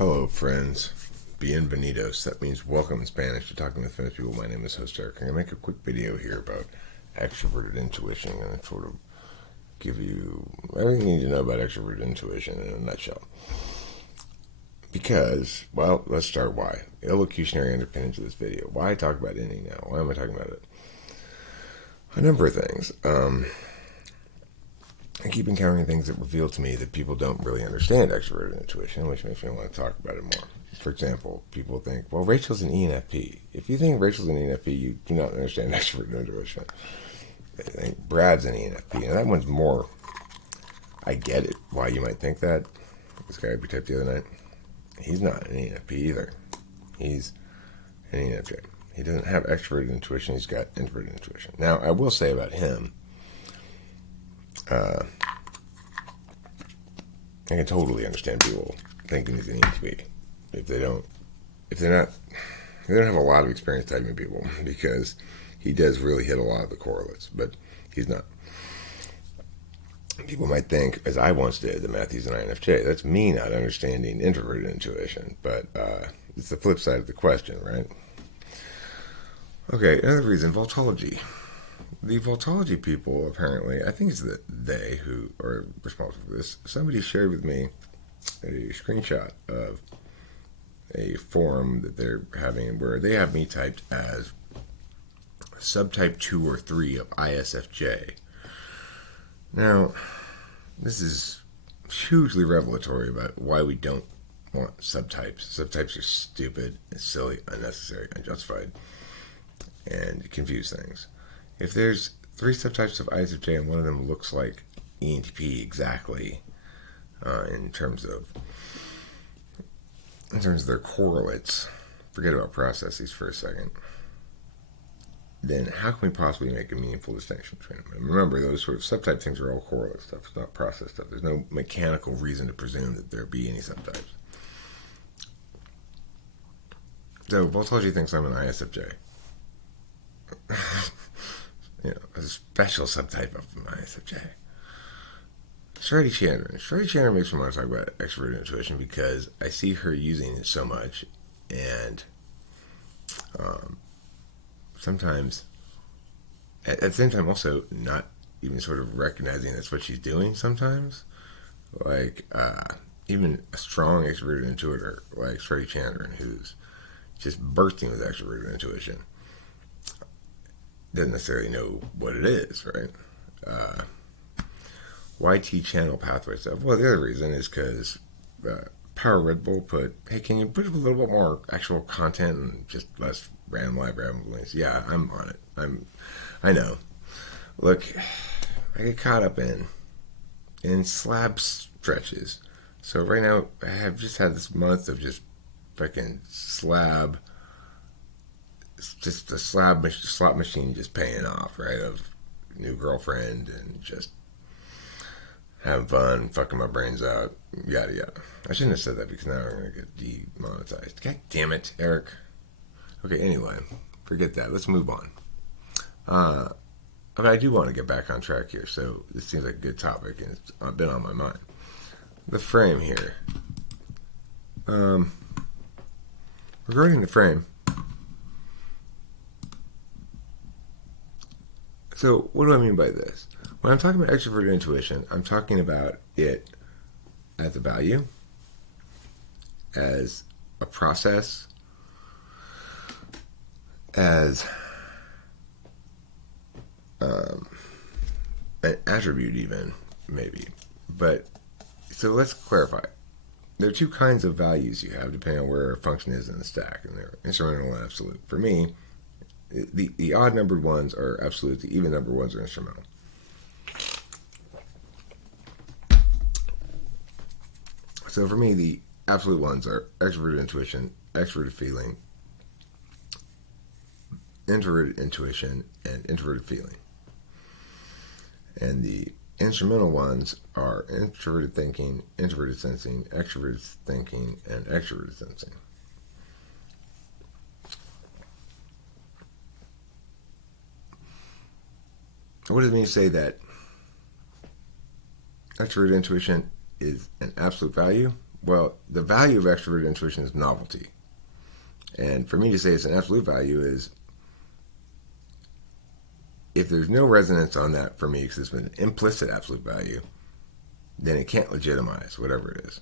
Hello, friends. Bienvenidos. That means welcome in Spanish to Talking with Finnish People. My name is Host Eric. I'm going to make a quick video here about extroverted intuition and sort of give you everything you need to know about extroverted intuition in a nutshell. Because, well, let's start why. Illocutionary underpinnings of this video. Why I talk about ending now? Why am I talking about it? A number of things. I keep encountering things that reveal to me that people don't really understand extroverted intuition, which makes me want to talk about it more. For example, people think, well, Rachel's an ENFP. If you think Rachel's an ENFP, you do not understand extroverted intuition. They think Brad's an ENFP, and that one's more, I get it, why you might think that. This guy we typed the other night, he's not an ENFP either. He's an ENFJ. He doesn't have extroverted intuition, he's got introverted intuition. Now, I will say about him, I can totally understand people thinking he's an ENTP if they don't have a lot of experience typing people, because he does really hit a lot of the correlates, but he's not. People might think, as I once did, that Matthew's an INFJ. That's me not understanding introverted intuition, but it's the flip side of the question, right? Okay, another reason, voltology. The voltology people, apparently, I think it's they who are responsible for this. Somebody shared with me a screenshot of a forum that they're having where they have me typed as subtype 2 or 3 of ISFJ. Now, this is hugely revelatory about why we don't want subtypes. Subtypes are stupid, silly, unnecessary, unjustified, and confuse things. If there's 3 subtypes of ISFJ and one of them looks like ENTP exactly in terms of their correlates, forget about processes for a second, then how can we possibly make a meaningful distinction between them? And remember, those sort of subtype things are all correlate stuff. It's not process stuff. There's no mechanical reason to presume that there be any subtypes. So voltology thinks I'm an ISFJ. A special subtype of ISFJ. Shreddy Chandran makes me want to talk about extroverted intuition because I see her using it so much, and sometimes, at the same time, also not even sort of recognizing that's what she's doing sometimes. Like, even a strong extroverted intuitor like Shreddy Chandran, who's just bursting with extroverted intuition, doesn't necessarily know what it is, right? YT channel pathway stuff. Well, the other reason is because Power Red Bull put, hey, can you put a little bit more actual content and just less random live ramblings? Yeah, I'm on it. I know. Look, I get caught up in slab stretches. So right now, I have just had this month of just freaking slab. It's just the slot machine just paying off, right? Of new girlfriend and just having fun, fucking my brains out, yada yada. I shouldn't have said that because now I'm going to get demonetized. God damn it, Eric. Okay, anyway, forget that. Let's move on. But I do want to get back on track here, so this seems like a good topic and it's been on my mind. The frame here. Regarding the frame, so what do I mean by this? When I'm talking about extroverted intuition, I'm talking about it as a value, as a process, as an attribute even, maybe. But, so let's clarify. There are 2 kinds of values you have depending on where a function is in the stack, and they're instrumental and absolute. For me, the odd numbered ones are absolute, the even numbered ones are instrumental. So for me, the absolute ones are extroverted intuition, extroverted feeling, introverted intuition, and introverted feeling. And the instrumental ones are introverted thinking, introverted sensing, extroverted thinking, and extroverted sensing. What does it mean to say that extroverted intuition is an absolute value? Well, the value of extroverted intuition is novelty. And for me to say it's an absolute value is, if there's no resonance on that for me because it's an implicit absolute value, then it can't legitimize whatever it is.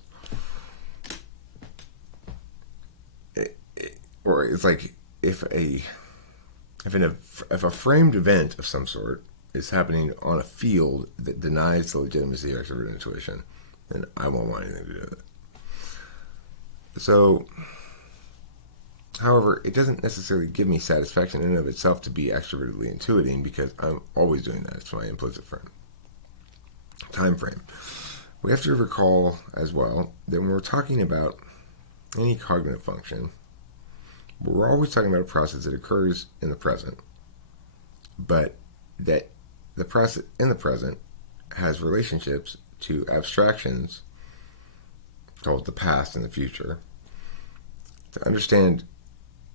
Or it's like if a framed event of some sort is happening on a field that denies the legitimacy of extroverted intuition, then I won't want anything to do with it. So, however, it doesn't necessarily give me satisfaction in and of itself to be extrovertedly intuiting, because I'm always doing that. It's my implicit time frame. We have to recall as well that when we're talking about any cognitive function, we're always talking about a process that occurs in the present, but that the process in the present has relationships to abstractions called the past and the future. To understand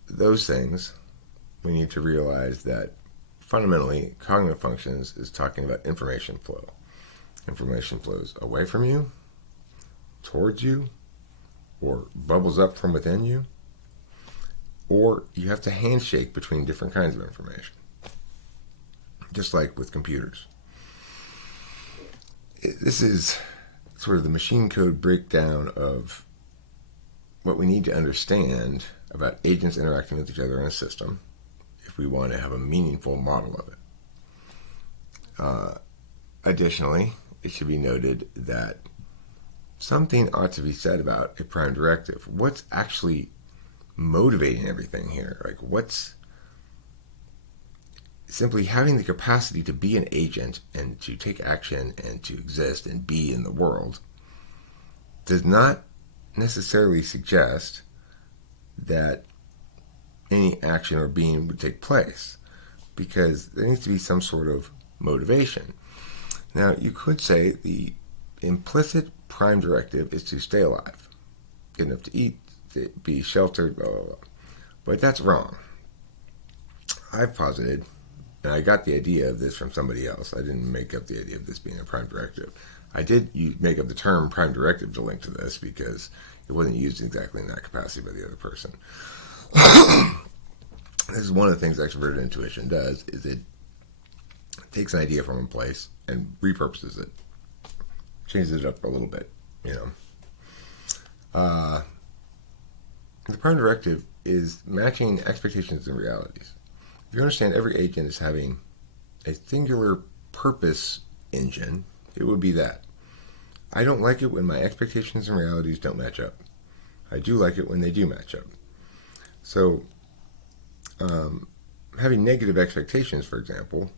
those things, we need to realize that fundamentally, cognitive functions is talking about information flow. Information flows away from you, towards you, or bubbles up from within you, or you have to handshake between different kinds of information. Just like with computers. This is sort of the machine code breakdown of what we need to understand about agents interacting with each other in a system if we want to have a meaningful model of it. Additionally, it should be noted that something ought to be said about a prime directive. What's actually motivating everything here? Like, what's simply having the capacity to be an agent and to take action and to exist and be in the world does not necessarily suggest that any action or being would take place, because there needs to be some sort of motivation. Now, you could say the implicit prime directive is to stay alive, get enough to eat, to be sheltered, blah, blah, blah. But that's wrong. I've posited, and I got the idea of this from somebody else. I didn't make up the idea of this being a prime directive. I did make up the term prime directive to link to this because it wasn't used exactly in that capacity by the other person. This is one of the things extroverted intuition does, is it takes an idea from one place and repurposes it, changes it up a little bit, The prime directive is matching expectations and realities. If you understand every agent is having a singular purpose engine, it would be that. I don't like it when my expectations and realities don't match up. I do like it when they do match up. So, having negative expectations, for example,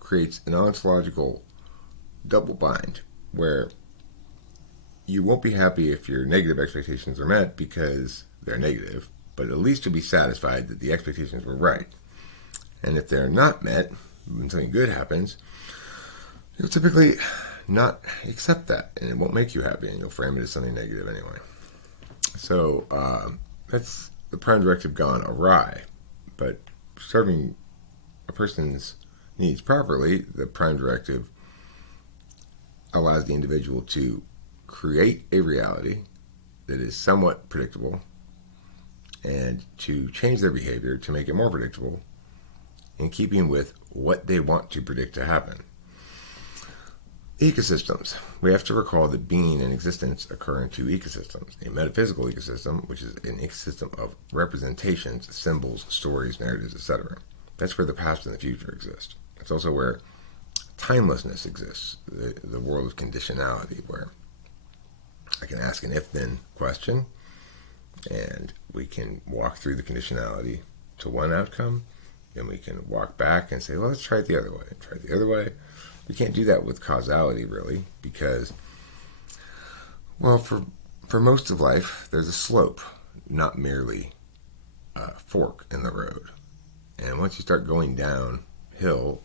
creates an ontological double bind where you won't be happy if your negative expectations are met because they're negative, but at least you'll be satisfied that the expectations were right. And if they're not met, when something good happens, you'll typically not accept that, and it won't make you happy, and you'll frame it as something negative anyway. So that's the prime directive gone awry. But serving a person's needs properly, the prime directive allows the individual to create a reality that is somewhat predictable and to change their behavior to make it more predictable in keeping with what they want to predict to happen. Ecosystems. We have to recall that being and existence occur in two ecosystems. A metaphysical ecosystem, which is an ecosystem of representations, symbols, stories, narratives, etc. That's where the past and the future exist. It's also where timelessness exists, the world of conditionality, where I can ask an if-then question, and we can walk through the conditionality to one outcome, then we can walk back and say, well, let's try it the other way. Try it the other way. We can't do that with causality, really, because, well, for most of life, there's a slope, not merely a fork in the road. And once you start going downhill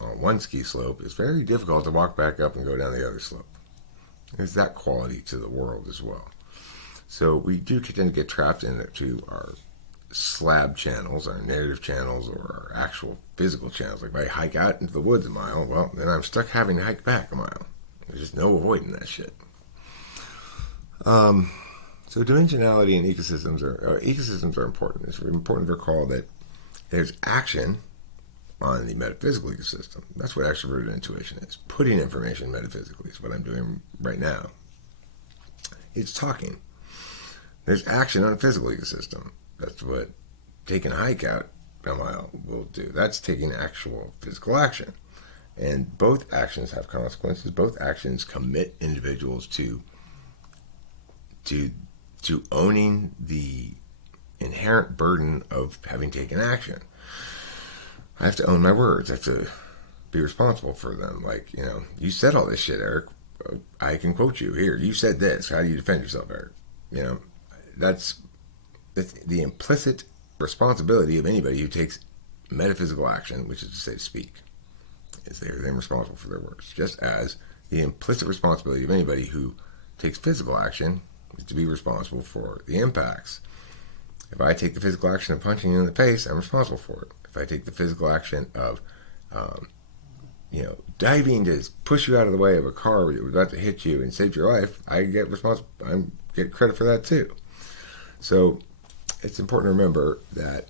on one ski slope, it's very difficult to walk back up and go down the other slope. There's that quality to the world as well. So we do tend to get trapped into our slab channels, our narrative channels, or our actual physical channels. Like if I hike out into the woods a mile, well, then I'm stuck having to hike back a mile. There's just no avoiding that shit. So dimensionality in ecosystems are important. It's important to recall that there's action on the metaphysical ecosystem. That's what extroverted intuition is. Putting information metaphysically is what I'm doing right now. It's talking. There's action on a physical ecosystem. That's what taking a hike out a mile will do. That's taking actual physical action. And both actions have consequences. Both actions commit individuals to owning the inherent burden of having taken action. I have to own my words. I have to be responsible for them. Like, you said all this shit, Eric. I can quote you here. You said this. How do you defend yourself, Eric? That's the implicit responsibility of anybody who takes metaphysical action, which is to say, speak, is they're then responsible for their words. Just as the implicit responsibility of anybody who takes physical action is to be responsible for the impacts. If I take the physical action of punching you in the face, I'm responsible for it. If I take the physical action of, diving to push you out of the way of a car that was about to hit you and save your life, I get credit for that too. So it's important to remember that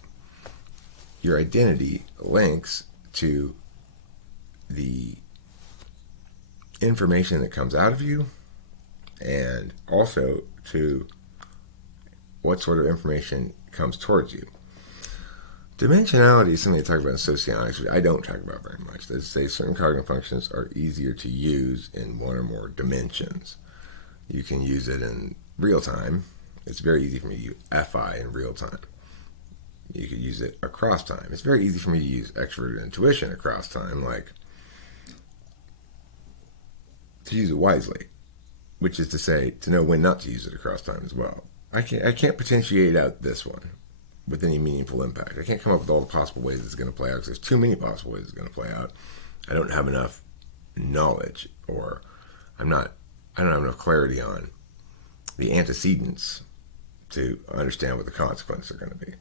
your identity links to the information that comes out of you, and also to what sort of information comes towards you. Dimensionality is something I talk about in socionics, which I don't talk about very much. They say certain cognitive functions are easier to use in one or more dimensions. You can use it in real time. It's very easy for me to use FI in real time. You could use it across time. It's very easy for me to use extroverted intuition across time, like to use it wisely, which is to say, to know when not to use it across time as well. I can't potentiate out this one with any meaningful impact. I can't come up with all the possible ways it's going to play out because there's too many possible ways it's going to play out. I don't have enough knowledge, or I don't have enough clarity on the antecedents to understand what the consequences are going to be.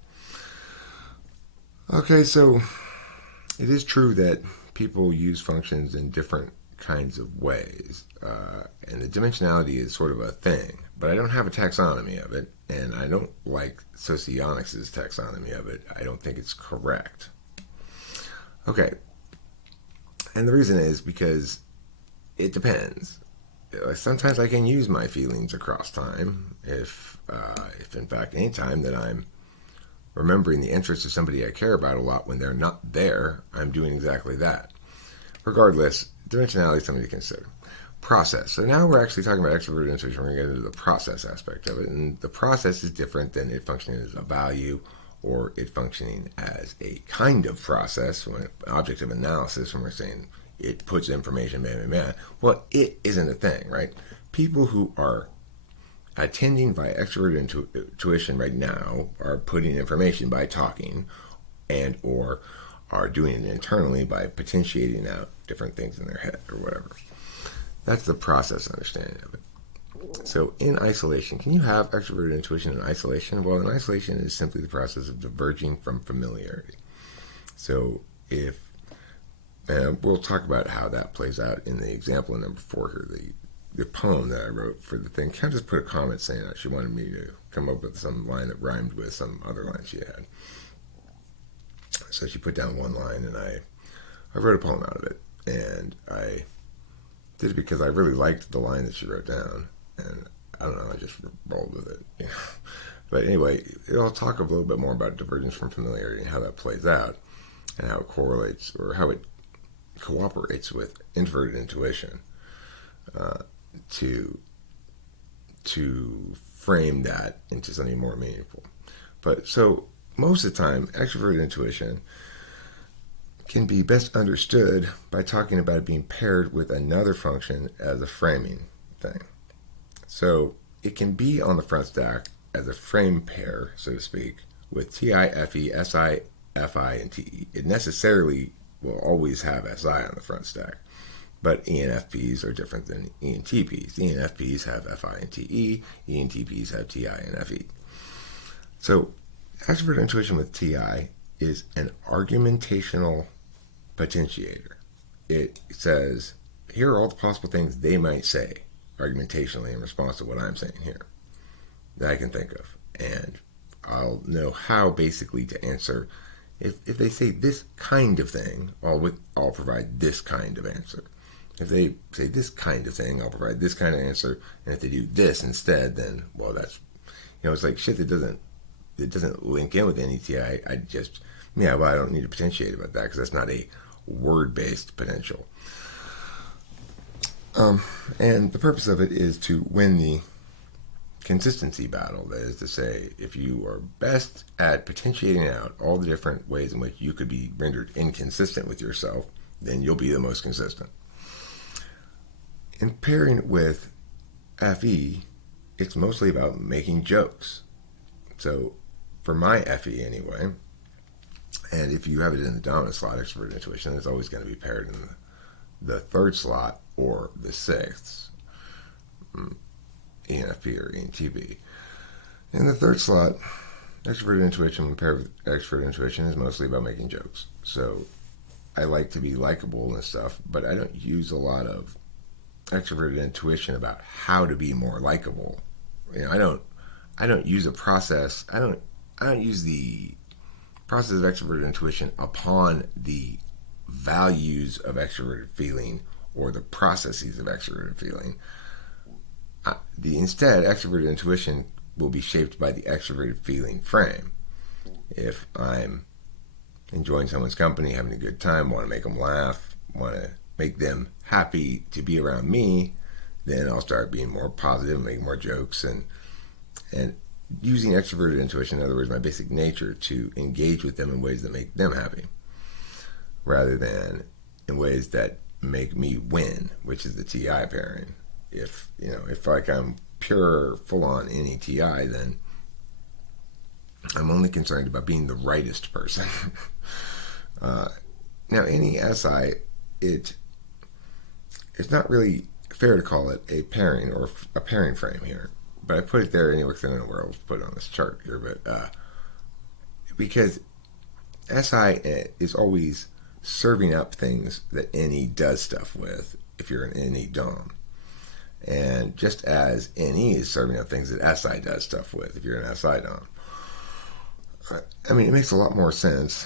Okay, so it is true that people use functions in different kinds of ways, and the dimensionality is sort of a thing, but I don't have a taxonomy of it, and I don't like socionics' taxonomy of it. I don't think it's correct. Okay, and the reason is because it depends. Sometimes I can use my feelings across time if in fact any time that I'm remembering the interests of somebody I care about a lot when they're not there, I'm doing exactly that. Regardless, dimensionality is something to consider. Process. So now we're actually talking about extroverted intuition. We're going to get into the process aspect of it. And the process is different than it functioning as a value or it functioning as a kind of process, when an object of analysis, when we're saying it puts information, well, it isn't a thing, right? People who are attending via extroverted intuition right now are putting information by talking, and or are doing it internally by potentiating out different things in their head or whatever. That's the process understanding of it. So in isolation, can you have extroverted intuition in isolation? Well, in isolation is simply the process of diverging from familiarity. So if, and we'll talk about how that plays out in the example in number 4 here, the poem that I wrote for the thing. Ken just put a comment saying that she wanted me to come up with some line that rhymed with some other line she had. So she put down one line, and I wrote a poem out of it. And I did it because I really liked the line that she wrote down. And I don't know, I just rolled with it. But anyway, I'll talk a little bit more about divergence from familiarity and how that plays out, and how it correlates, or how it cooperates with introverted intuition to frame that into something more meaningful. But so most of the time, extroverted intuition can be best understood by talking about it being paired with another function as a framing thing. So it can be on the front stack as a frame pair, so to speak, with TI, FE, SI, FI, and TE. It necessarily will always have SI on the front stack. But ENFPs are different than ENTPs. ENFPs have FI and TE. ENTPs have TI and FE. So extroverted intuition with TI is an argumentational potentiator. It says, here are all the possible things they might say argumentationally in response to what I'm saying here that I can think of. And I'll know how basically to answer. If they say this kind of thing, I'll provide this kind of answer. If they say this kind of thing, I'll provide this kind of answer. And if they do this instead, then, well, that's, it's like shit that doesn't link in with NETI. I don't need to potentiate about that because that's not a word-based potential. And the purpose of it is to win the consistency battle. That is to say, if you are best at potentiating out all the different ways in which you could be rendered inconsistent with yourself, then you'll be the most consistent. In pairing with FE, it's mostly about making jokes. So for my FE anyway, and if you have it in the dominant slot, extroverted intuition, it's always going to be paired in the third slot or the sixth, ENFP or ENTP. In the third slot, extroverted intuition paired with extroverted intuition is mostly about making jokes. So I like to be likable and stuff, but I don't use a lot of extroverted intuition about how to be more likable. I don't use a process. I don't use the process of extroverted intuition upon the values of extroverted feeling or the processes of extroverted feeling. Instead, extroverted intuition will be shaped by the extroverted feeling frame. If I'm enjoying someone's company, having a good time, want to make them laugh, want to make them happy to be around me, then I'll start being more positive, making more jokes, and using extroverted intuition, in other words, my basic nature, to engage with them in ways that make them happy, rather than in ways that make me win, which is the TI pairing. If like I'm pure, full-on NETI, then I'm only concerned about being the rightest person. Now, NESI, it's not really fair to call it a pairing or a pairing frame here, but I put it there anyway because I don't know where I'll put it on this chart here, but because SI is always serving up things that NE does stuff with if you're an NE Dom. And just as NE is serving up things that SI does stuff with if you're an SI Dom. I mean, it makes a lot more sense,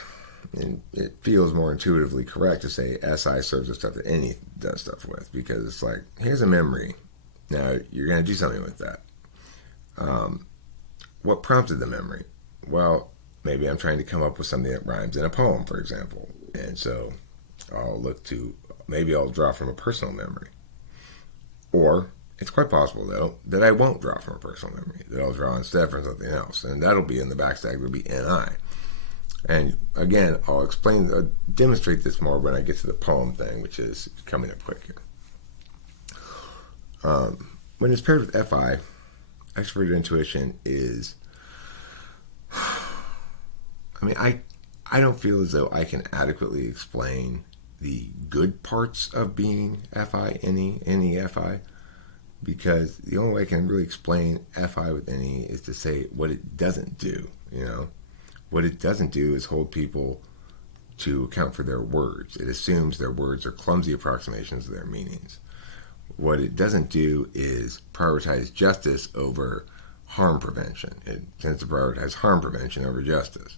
and it feels more intuitively correct to say SI serves the stuff that NE does stuff with, because it's like, here's a memory. Now, you're going to do something with that. What prompted the memory? Well, maybe I'm trying to come up with something that rhymes in a poem, for example. And so maybe I'll draw from a personal memory. Or it's quite possible, though, that I won't draw from a personal memory, that I'll draw instead from something else. And that'll be in the backstack, will be NI. And again, I'll demonstrate this more when I get to the poem thing, which is coming up quick here. When it's paired with FI, extroverted intuition is, I don't feel as though I can adequately explain the good parts of being FI, NE, FI, because the only way I can really explain FI with NE is to say what it doesn't do, What it doesn't do is hold people to account for their words. It assumes their words are clumsy approximations of their meanings. What it doesn't do is prioritize justice over harm prevention. It tends to prioritize harm prevention over justice.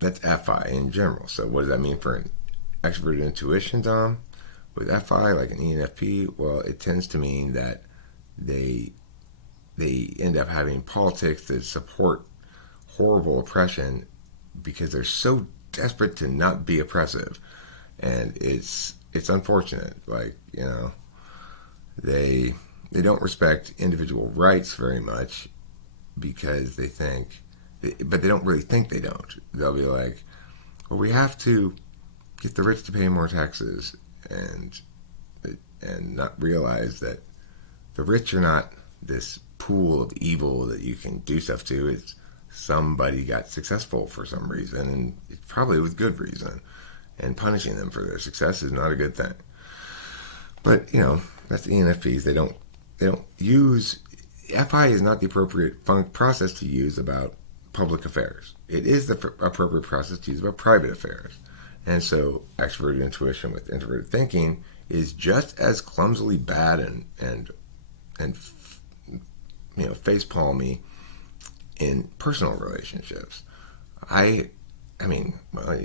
That's FI in general. So what does that mean for an extroverted intuition, Dom? With FI, like an ENFP, well, it tends to mean that they end up having politics that support horrible oppression because they're so desperate to not be oppressive. And it's unfortunate. They don't respect individual rights very much because they think, but they don't really think they don't. They'll be like, well, we have to get the rich to pay more taxes, and not realize that the rich are not this pool of evil that you can do stuff to. It's somebody got successful for some reason, and it's probably with good reason, and punishing them for their success is not a good thing. But that's the ENFPs. They don't use, FI is not the appropriate process to use about public affairs. It is the appropriate process to use about private affairs. And so extroverted intuition with introverted thinking is just as clumsily bad and facepalmy in personal relationships. I mean, well,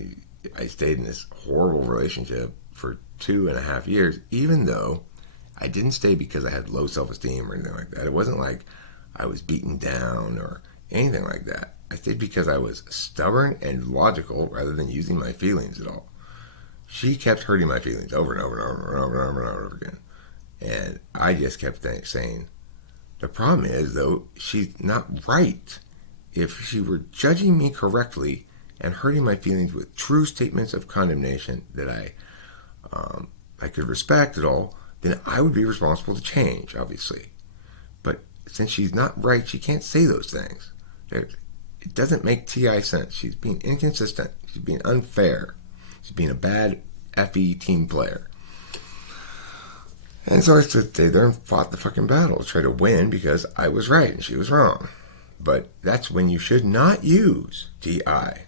I stayed in this horrible relationship for 2.5 years, even though I didn't stay because I had low self-esteem or anything like that. It wasn't like I was beaten down or anything like that. I stayed because I was stubborn and logical rather than using my feelings at all. She kept hurting my feelings over and over and over and over and over and over again. And I just kept saying, the problem is, though, she's not right. If she were judging me correctly and hurting my feelings with true statements of condemnation that I could respect at all, then I would be responsible to change, obviously. But since she's not right, she can't say those things. It doesn't make TI sense. She's being inconsistent. She's being unfair. She's being a bad FE team player. And so I stayed there and fought the fucking battle, tried to win because I was right and she was wrong. But that's when you should not use TI.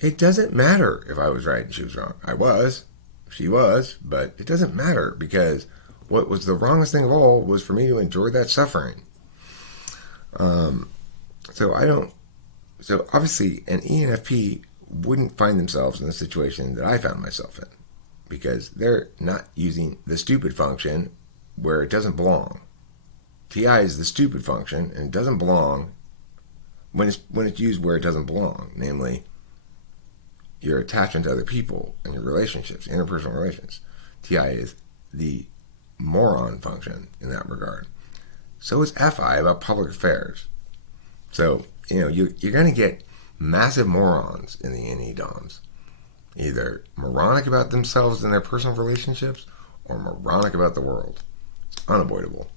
It doesn't matter if I was right and she was wrong. I was, she was, but it doesn't matter because what was the wrongest thing of all was for me to endure that suffering. So obviously an ENFP wouldn't find themselves in the situation that I found myself in because they're not using the stupid function where it doesn't belong. TI is the stupid function and it doesn't belong when it's used where it doesn't belong, namely your attachment to other people and your relationships, interpersonal relations. TI is the moron function in that regard. So is FI about public affairs. So, you're going to get massive morons in the NE DOMs. Either moronic about themselves and their personal relationships or moronic about the world. It's unavoidable.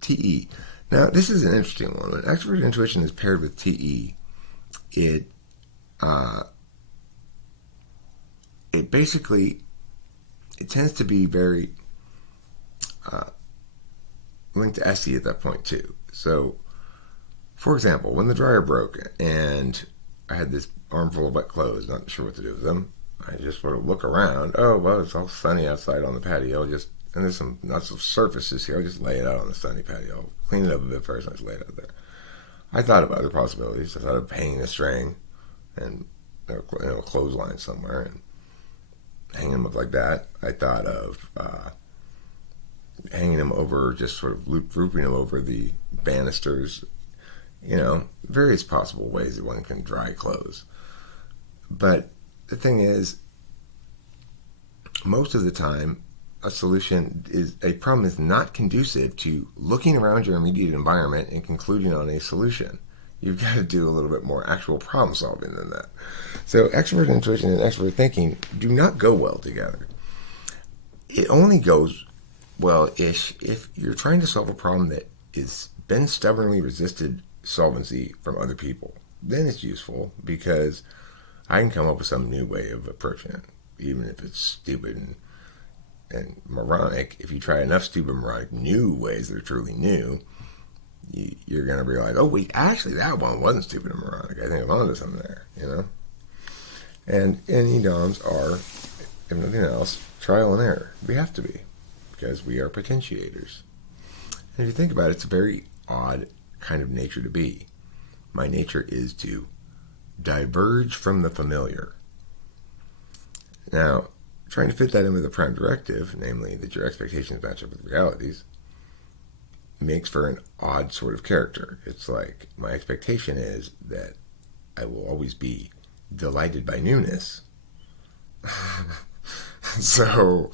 TE. Now, this is an interesting one. When extroverted intuition is paired with TE, it basically tends to be very linked to SE at that point too. So, for example, when the dryer broke and I had this armful of wet clothes, not sure what to do with them, I just sort of look around. Oh, well, it's all sunny outside on the patio. And there's some lots of surfaces here. I'll just lay it out on the sunny patio. Clean it up a bit first and I just lay it out there. I thought of other possibilities. I thought of hanging a string and a clothesline somewhere and hanging them up like that. I thought of hanging them over, just sort of looping them over the banisters. Various possible ways that one can dry clothes. But the thing is, most of the time, a problem is not conducive to looking around your immediate environment and concluding on a solution. You've got to do a little bit more actual problem solving than that. So extrovert intuition and extrovert thinking do not go well together. It only goes well-ish if you're trying to solve a problem that has been stubbornly resisted solvency from other people. Then it's useful because I can come up with some new way of approaching it, even if it's stupid and moronic. If you try enough stupid, moronic, new ways that are truly new, you're going to realize, oh, wait, actually, that one wasn't stupid and moronic. I think I'm onto something there, And NE-DOMs are, if nothing else, trial and error. We have to be, because we are potentiators. And if you think about it, it's a very odd kind of nature to be. My nature is to diverge from the familiar. Now, trying to fit that in with a prime directive, namely that your expectations match up with realities, makes for an odd sort of character. It's like my expectation is that I will always be delighted by newness. So,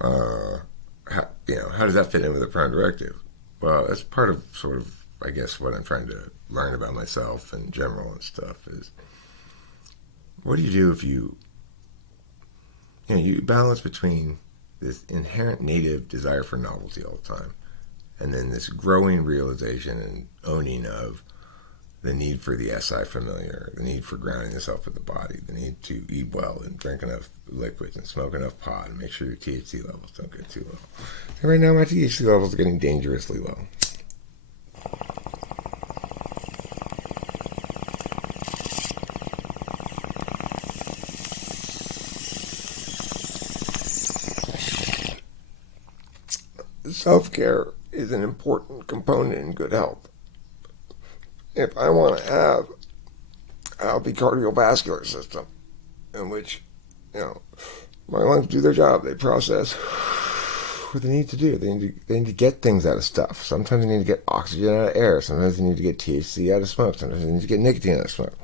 how does that fit in with a prime directive? Well, that's part of sort of, I guess, what I'm trying to learn about myself in general and stuff is, what do you do if you balance between this inherent native desire for novelty all the time and then this growing realization and owning of the need for the SI familiar, the need for grounding yourself with the body, the need to eat well and drink enough liquids and smoke enough pot and make sure your THC levels don't get too low. And right now my THC levels are getting dangerously low. self-care is an important component in good health. If I want to have a healthy cardiovascular system in which, my lungs do their job, they process what they need to do. They need to get things out of stuff. Sometimes they need to get oxygen out of air. Sometimes they need to get THC out of smoke. Sometimes they need to get nicotine out of smoke.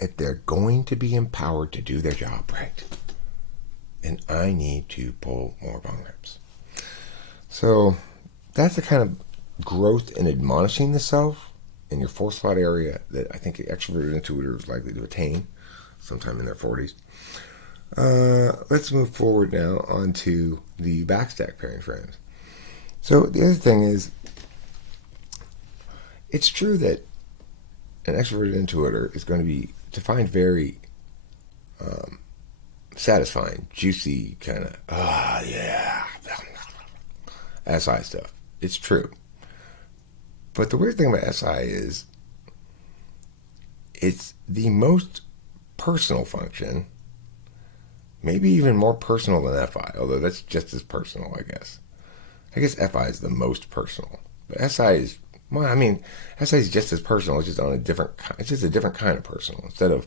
If they're going to be empowered to do their job right, then I need to pull more bong rips. So that's the kind of growth in admonishing the self in your fourth slot area that I think the extroverted intuitor is likely to attain sometime in their 40s. Let's move forward now onto the backstack pairing frames. So the other thing is, it's true that an extroverted intuitor is going to be defined very satisfying, juicy, kind of, SI stuff. It's true. But the weird thing about SI is it's the most personal function, maybe even more personal than FI, although that's just as personal, I guess. I guess FI is the most personal. But SI is, SI is just as personal, it's just on a different, it's just a different kind of personal. Instead of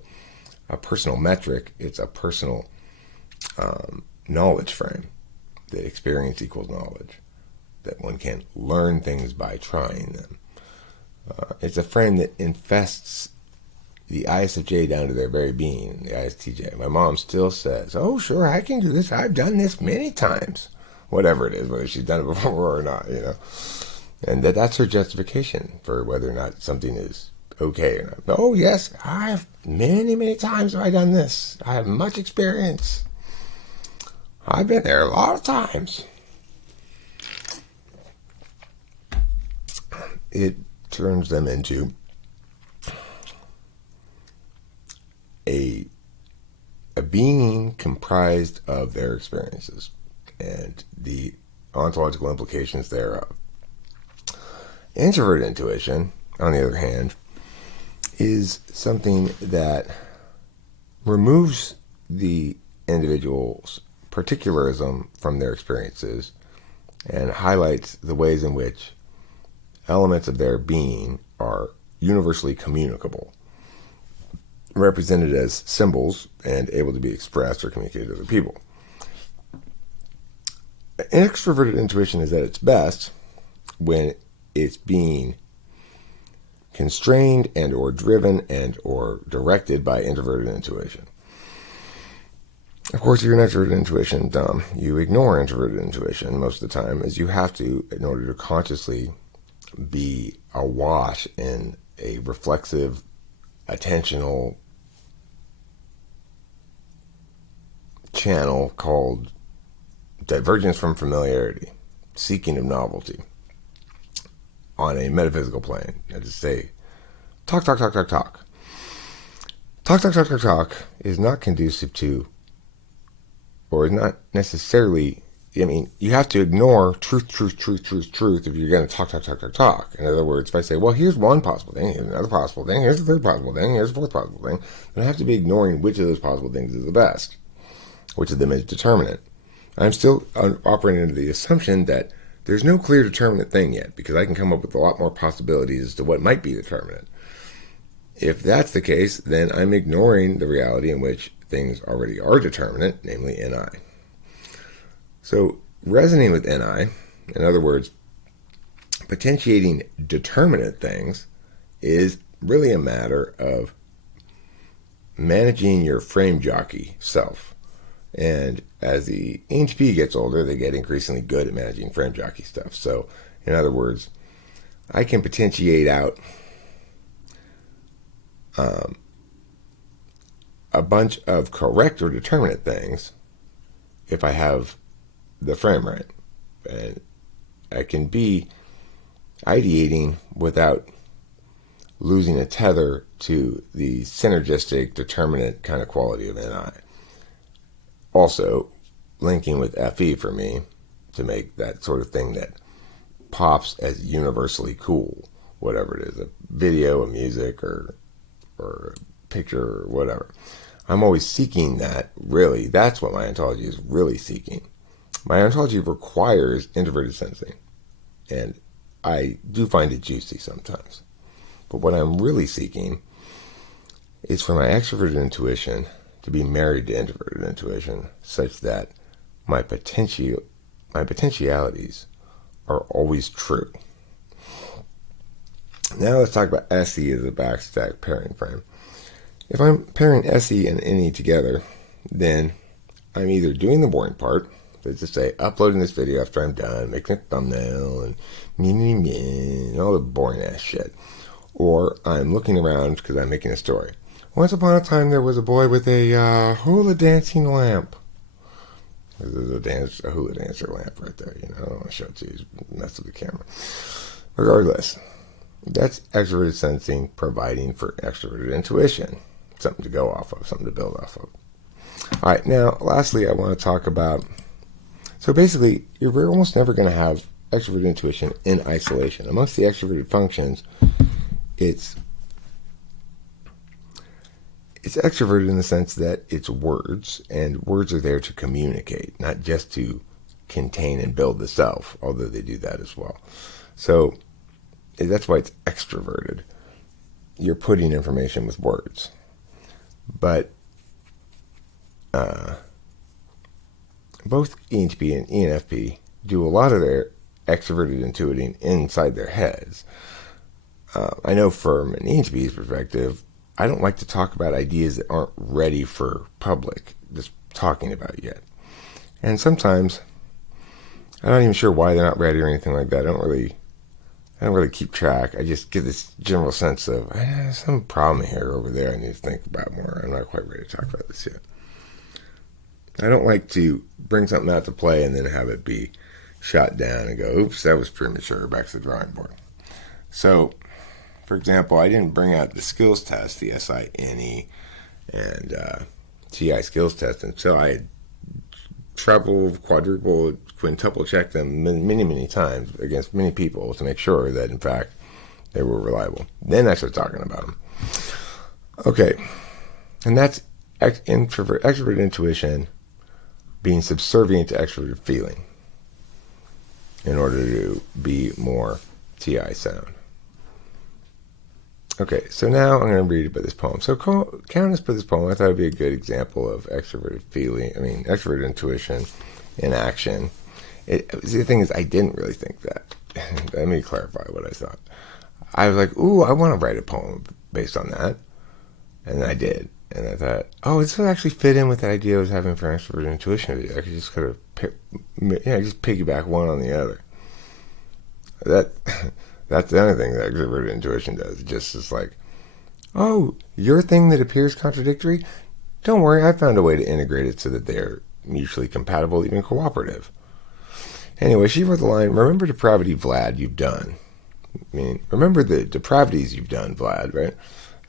a personal metric, it's a personal knowledge frame, that experience equals knowledge, that one can learn things by trying them. It's a frame that infests the ISFJ down to their very being, the ISTJ. My mom still says, oh, sure, I can do this. I've done this many times. Whatever it is, whether she's done it before or not, And that's her justification for whether or not something is okay or not. Oh, yes, I've many, many times have I done this. I have much experience. I've been there a lot of times. It turns them into a being comprised of their experiences and the ontological implications thereof. Introverted intuition, on the other hand, is something that removes the individual's particularism from their experiences and highlights the ways in which elements of their being are universally communicable, represented as symbols and able to be expressed or communicated to other people. Extroverted intuition is at its best when it's being constrained and or driven and or directed by introverted intuition. Of course, if you're an extroverted intuition dumb, you ignore introverted intuition most of the time, as you have to in order to consciously be awash in a reflexive, attentional channel called divergence from familiarity, seeking of novelty on a metaphysical plane. I just say, talk. Talk is not conducive to, or is not necessarily, you have to ignore truth if you're going to talk. In other words, if I say, well, here's one possible thing, here's another possible thing, here's the third possible thing, here's the fourth possible thing, then I have to be ignoring which of those possible things is the best, which of them is determinate. I'm still operating under the assumption that there's no clear determinate thing yet, because I can come up with a lot more possibilities as to what might be determinate. If that's the case, then I'm ignoring the reality in which things already are determinate, namely NI. So resonating with NI, in other words, potentiating determinate things, is really a matter of managing your frame jockey self. And as the ENTP gets older, they get increasingly good at managing frame jockey stuff. So, in other words, I can potentiate out a bunch of correct or determinate things if I have the frame right. And I can be ideating without losing a tether to the synergistic, determinate kind of quality of NI. Also, linking with FE for me to make that sort of thing that pops as universally cool, whatever it is, a video, a music, or a picture, or whatever. I'm always seeking that, really. That's what my ontology is really seeking. My ontology requires introverted sensing, and I do find it juicy sometimes. But what I'm really seeking is for my extroverted intuition to be married to introverted intuition, such that my potentialities are always true. Now let's talk about SE as a backstack pairing frame. If I'm pairing SE and NE together, then I'm either doing the boring part, let's just say uploading this video after I'm done, making a thumbnail, and and all the boring ass shit, or I'm looking around because I'm making a story. Once upon a time, there was a boy with a hula dancing lamp. There's a hula dancer lamp right there. I don't want to show it to you. Mess with the camera. Regardless, that's extroverted sensing providing for extroverted intuition. Something to go off of, something to build off of. All right, now, lastly, I want to talk about... So basically, you're almost never going to have extroverted intuition in isolation. Amongst the extroverted functions, it's extroverted in the sense that it's words, and words are there to communicate, not just to contain and build the self, although they do that as well. So that's why it's extroverted. You're putting information with words. But both ENTP and ENFP do a lot of their extroverted intuiting inside their heads. I know from an ENTP's perspective, I don't like to talk about ideas that aren't ready for public, just talking about yet. And sometimes, I'm not even sure why they're not ready or anything like that. I don't really keep track. I just get this general sense of, there's some problem here over there I need to think about more. I'm not quite ready to talk about this yet. I don't like to bring something out to play and then have it be shot down and go, oops, that was premature, back to the drawing board. So, for example, I didn't bring out the skills test, the SINE and TI skills test until I had treble, quadruple, quintuple checked them many, many times against many people to make sure that, in fact, they were reliable. Then I started talking about them. Okay, and that's extroverted intuition being subservient to extroverted feeling in order to be more TI sound. Okay, so now I'm going to read about this poem. So Countess put this poem. I thought it would be a good example of extroverted intuition in action. The thing is, I didn't really think that. Let me clarify what I thought. I was like, ooh, I want to write a poem based on that. And I did. And I thought, oh, this would actually fit in with the idea I was having for extroverted intuition video. I could just kind of just piggyback one on the other. That's the only thing that extroverted intuition does. It just is like, oh, your thing that appears contradictory? Don't worry, I found a way to integrate it so that they're mutually compatible, even cooperative. Anyway, she wrote the line, remember depravity, Vlad, you've done. Remember the depravities you've done, Vlad, right?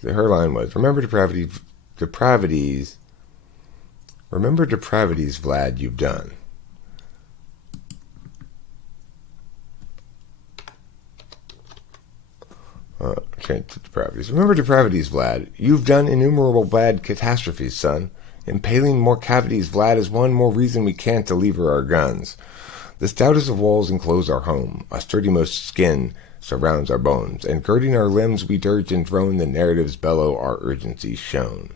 So her line was, remember depravities, Vlad, you've done. Change to depravities. Remember depravities, Vlad. You've done innumerable bad catastrophes, son. Impaling more cavities, Vlad, is one more reason we can't deliver our guns. The stoutest of walls enclose our home. A sturdymost skin surrounds our bones. And girding our limbs we dirge and drone. The narratives bellow our urgency shown.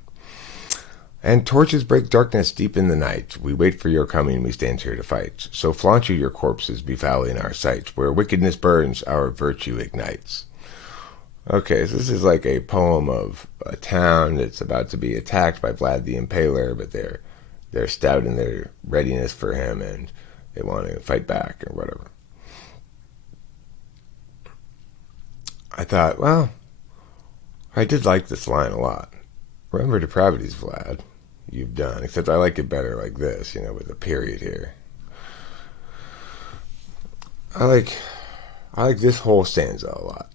And torches break darkness deep in the night. We wait for your coming, we stand here to fight. So flaunt you your corpses, befouling our sight. Where wickedness burns, our virtue ignites. Okay, so this is like a poem of a town that's about to be attacked by Vlad the Impaler, but they're stout in their readiness for him, and they want to fight back or whatever. I thought, well, I did like this line a lot. Remember depravities, Vlad, you've done. Except I like it better like this, with a period here. I like this whole stanza a lot.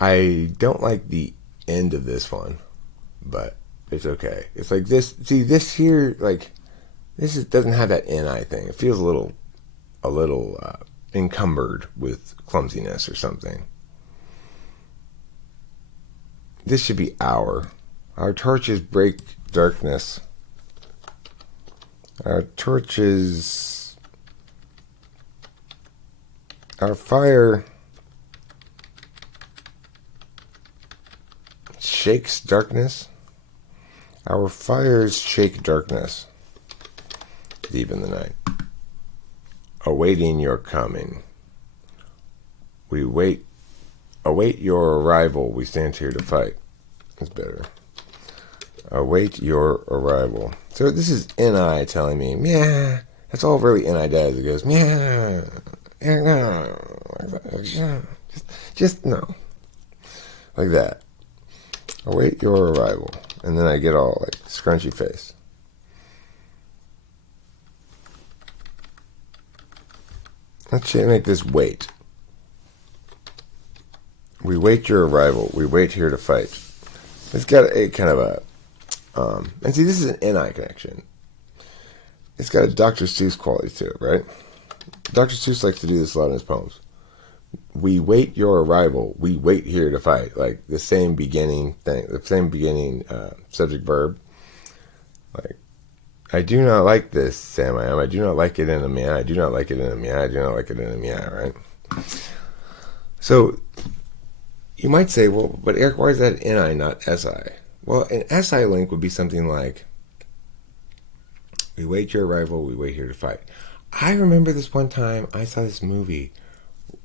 I don't like the end of this one, but it's okay. It's like this. See, this here, doesn't have that NI thing. It feels a little encumbered with clumsiness or something. This should be our torches break darkness. Our torches, our fire shakes darkness. Our fires shake darkness deep in the night, awaiting your coming. We await your arrival. We stand here to fight. That's better. Await your arrival. So this is NI telling me, yeah. That's all really NI does. It goes, yeah, no, just no, like that. Await your arrival, and then I get all like scrunchy face. Let's make this wait. We wait your arrival. We wait here to fight. It's got a kind of a, and see, this is an NI connection. It's got a Dr. Seuss quality to it, right? Dr. Seuss likes to do this a lot in his poems. We wait your arrival. We wait here to fight. Like the same beginning thing, the same beginning subject verb. Like, I do not like this, Sam I am. I do not like it in a meow. I do not like it in a meow. I do not like it in a meow, right? So, you might say, well, but Eric, why is that NI, not SI? Well, an SI link would be something like, we wait your arrival, we wait here to fight. I remember this one time I saw this movie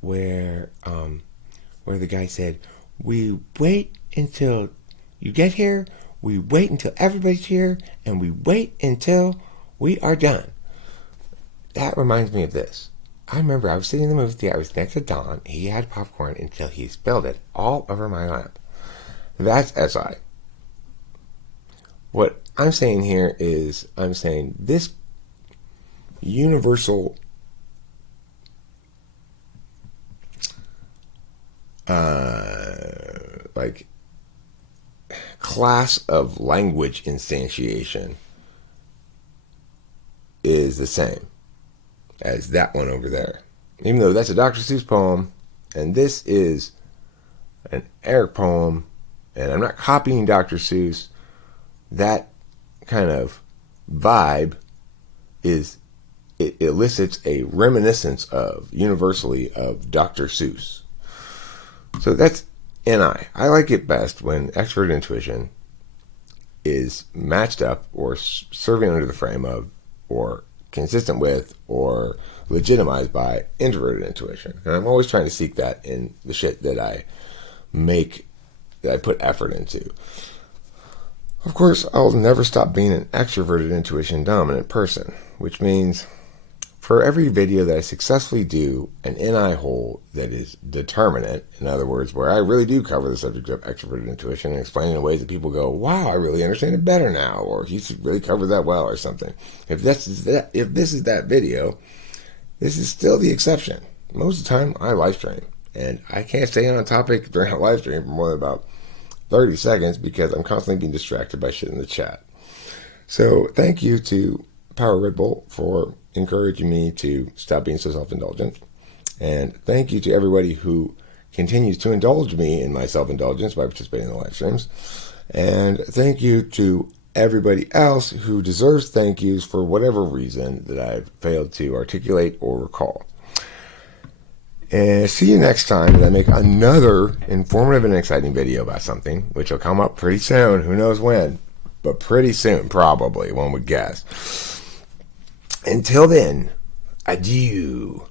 where the guy said, we wait until you get here, we wait until everybody's here, and we wait until we are done. That reminds me of this. I remember I was sitting in the movie theater, I was next to Don, he had popcorn until he spilled it all over my lap. That's SI. What I'm saying here is, I'm saying this universal like class of language instantiation is the same as that one over there. Even though that's a Dr. Seuss poem, and this is an Eric poem, and I'm not copying Dr. Seuss, that kind of vibe is, it elicits a reminiscence of, universally, of Dr. Seuss. So that's NI. I like it best when extroverted intuition is matched up or serving under the frame of, or consistent with, or legitimized by introverted intuition. And I'm always trying to seek that in the shit that I make, that I put effort into. Of course, I'll never stop being an extroverted intuition dominant person, which means for every video that I successfully do an NI hole that is determinate, in other words, where I really do cover the subject of extroverted intuition and explain it in ways that people go, wow, I really understand it better now, or he really covered that well, or something. If this is that video, this is still the exception. Most of the time, I live stream, and I can't stay on a topic during a live stream for more than about 30 seconds because I'm constantly being distracted by shit in the chat. So thank you to Power Red Bull for encouraging me to stop being so self-indulgent. And thank you to everybody who continues to indulge me in my self-indulgence by participating in the live streams. And thank you to everybody else who deserves thank yous for whatever reason that I've failed to articulate or recall. And see you next time that I make another informative and exciting video about something, which will come up pretty soon. Who knows when? But pretty soon, probably, one would guess. Until then, adieu.